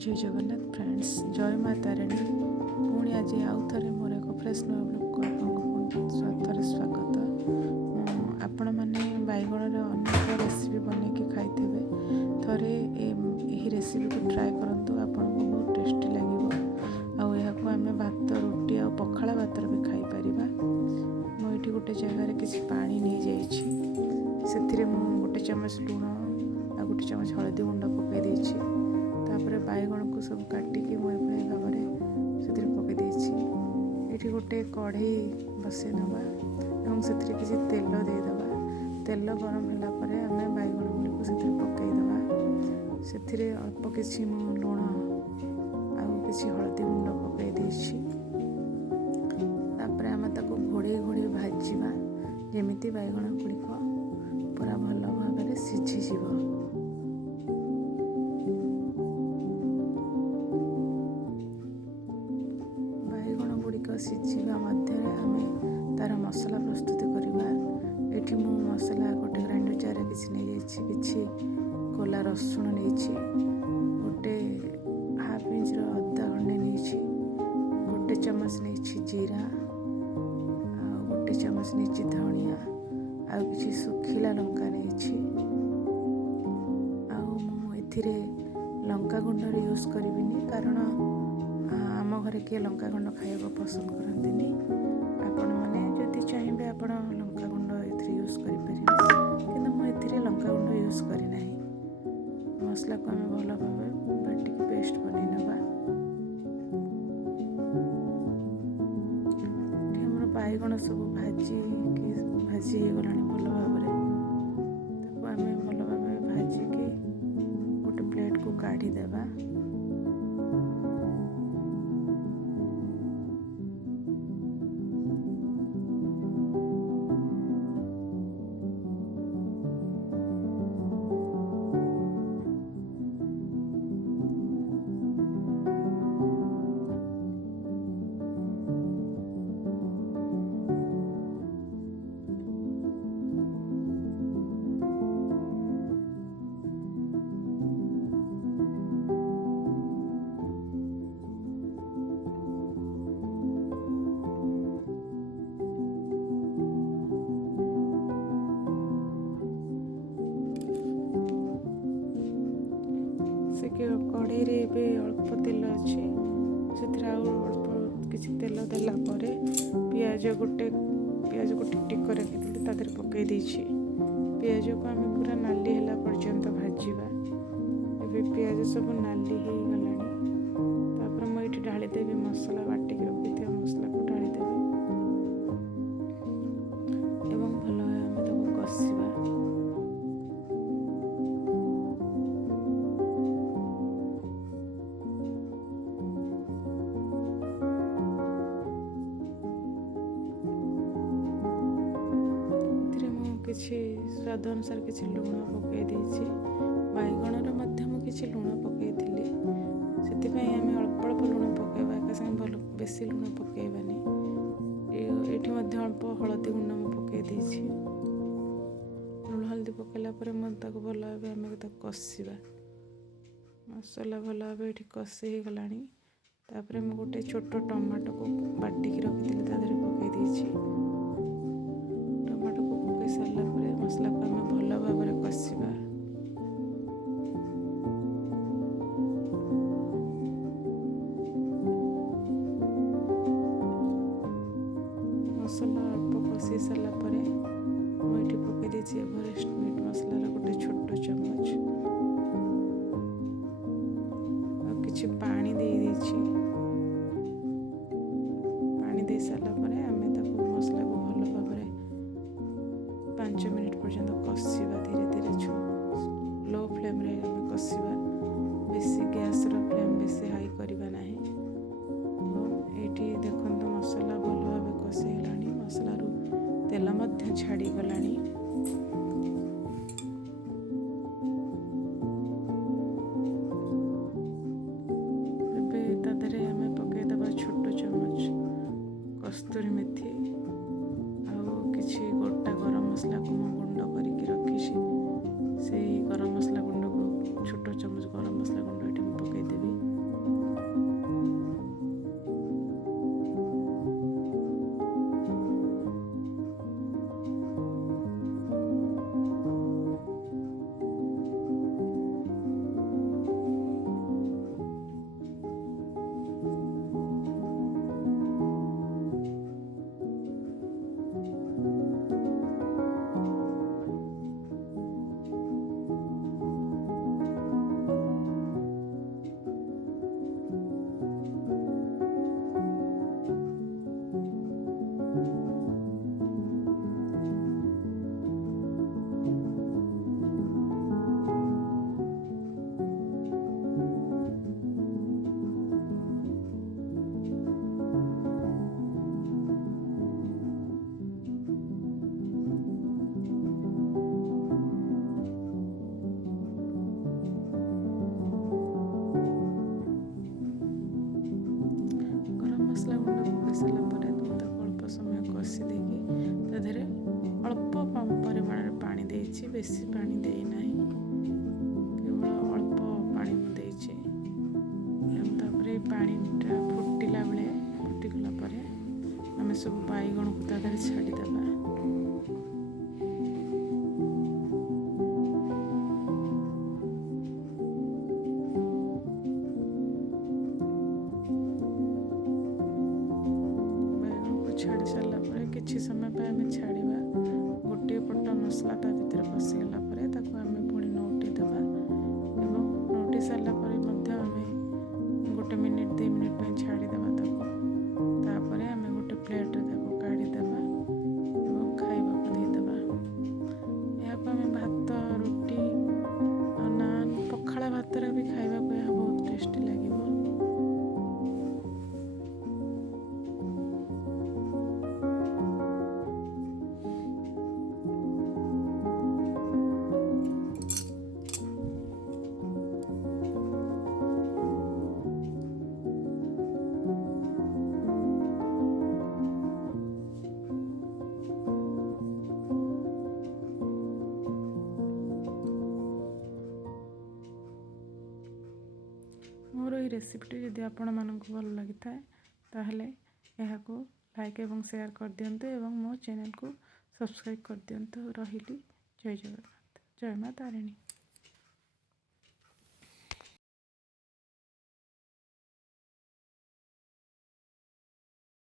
जय जगन्नाथ फ्रेंड्स, जय माँ तारिणी। पुणी आज आउ थे मोर एक फ्रेश नुआ ब्लॉग को थे स्वागत। आपण मैंने बैगण अनेक रेसिपी बनैकी खाई थे रेसिपी को ट्राए करूँ, आपको बहुत टेस्टी लगे। आम भात रुटी आ पखाला भात भी खाईपर। मुझे गोटे जगार किसी पानी नहीं जाइए, गोटे चमच लुण आ गोटे चमच हलदी गुंड पकई तापर बैगण को सब काटिकी मुझे भाव से पकई ये गोटे कढ़ई बसई दबा और से किसी तेल देदेबा। तेल गरम होगापर आम बैगण गुड़ी को पकईदबा। से अल्प किसी लुण आ कि हलदी गुंड पकई तापर आम ताको घोड़े घोड़े भाजवा जमी बैगण गुड़िक पूरा भल भाव सीझीज। सीझा मध्य आम तार मसला प्रस्तुत करवा। ये मु मसला गोटे ग्राइंडर जार किसी कोला रसुण नहीं, गोटे हाफ इंच अदा खंडे नहीं, गोटे चमच नहीं जीरा, गोटे चमच नहीं धनिया, आ कि सुखिला लंका नहीं। आउ लंका गुंडर यूज करी कारण आम घरे किए लंका गुंड खाइबा पसंद करते। आपण मैंने जदि चाहिए आप लंका गुंड यूज करें, मुझे लंका गुंड यूज करना। मसला को आम भल भाव बाटिक पेस्ट बन बैगण सब भाजी गला भल भाव आम भल भाव भाजिकी गोटे प्लेट को काढ़ीदेवा। कढ़ई रे अल्प तेल अच्छे से अल्प किसी तेल देला पियाज गोटे टिक रखी तादर पकई देछि। पियाज को आम पूरा नाली है पर्यंत भाजवा। ए पियाज सब नाली हो गला मुझे ढाली देवी मसला बाटिक रखी मसला को ढाली देवी एवं भल आम कषा। किसी स्वाद अनुसार किसी लुण पकई देछि। बैगण किसी लुण पकई से आम अल्प अल्प लुण पकईवा, एक संगे भल बेसी लुण पकईबानी। ये अल्प हलदी गुंड पकई देछि। लुण हल्दी पकईला भल भाव आम कषा। मसला भल भाव ये कषि हो गला। गोटे छोट टमाटो को बाटिक रखी तादेह पकई देछि। सारा मसला को आम भल भाव कषा। मसला अल्प कषि सारापर मुझे पकई एवरेस्ट मीट मसलार गोटे छोट चमच आ कि पानी दे सारापर आम मसला को भल भाव 5 मिनट पर्यंत कषा। धीरे धीरे लो फ्लेम रे आम कषा। बेसी गैस फ्लेम बेसी हाई करवा ना। ये देखो मसला भल भाव कषाइला, मसलारू तेल छाड़ी गला। तादरे आम पकईदबा छोट चमच कस्तूरी मेथी किसी गोटा गरम मसला को गुंड करके रखी से गरम मसला गुंड को छोट चमच गरम मसला गुंड ये पकईदेवी। ବେଶୀ ପାଣି ଦେଇନାହିଁ, କେବଳ ଅଳ୍ପ ପାଣି ମୁଁ ଦେଇଛି। ଏବଂ ତାପରେ ପାଣିଟା ଫୁଟିଲା ବେଳେ, ଫୁଟିଗଲା ପରେ ଆମେ ସବୁ ବାଇଗଣକୁ ତା ଦେହରେ ଛାଡ଼ିଦେବା। ଛାଡ଼ି ସାରିଲା ପରେ କିଛି ସମୟ ପାଇଁ ଆମେ ଛାଡ଼ିବା। ଗୋଟିଏ ପଟ ମସଲା ତା ଭିତରେ ପଶିଗଲା ପରେ ତାକୁ ଆମେ ପୁଣି ନଉଟି ଦେବା ଏବଂ ନଉଟି ସାରିଲା ପରେ ମଧ୍ୟ ଆମେ 1 ମିନିଟ୍ 2 ମିନିଟ୍ ପାଇଁ ଛାଡ଼ିଦେବା ତାକୁ। ତାପରେ ଆମେ ଗୋଟେ ପ୍ଲେଟ୍ରେ ତାକୁ କାଢ଼ିଦେବା ଏବଂ ଖାଇବାକୁ ଦେଇଦେବା। ଏହାକୁ ଆମେ ଭାତ, ରୁଟି, ନାନ୍, ପଖାଳ ଭାତରେ ବି ଖାଇବାକୁ ଏହା ବହୁତ ଟେଷ୍ଟି ଲାଗିବ। ମୋର ଏହି ରେସିପିଟି ଯଦି ଆପଣମାନଙ୍କୁ ଭଲ ଲାଗିଥାଏ ତାହେଲେ ଏହାକୁ ଲାଇକ୍ ଏବଂ ସେୟାର କରିଦିଅନ୍ତୁ ଏବଂ ମୋ ଚ୍ୟାନେଲକୁ ସବସ୍କ୍ରାଇବ୍ କରିଦିଅନ୍ତୁ। ରହିଲି। ଜୟ ଜଗନ୍ନାଥ। ଜୟ ମା ତାରିଣୀ।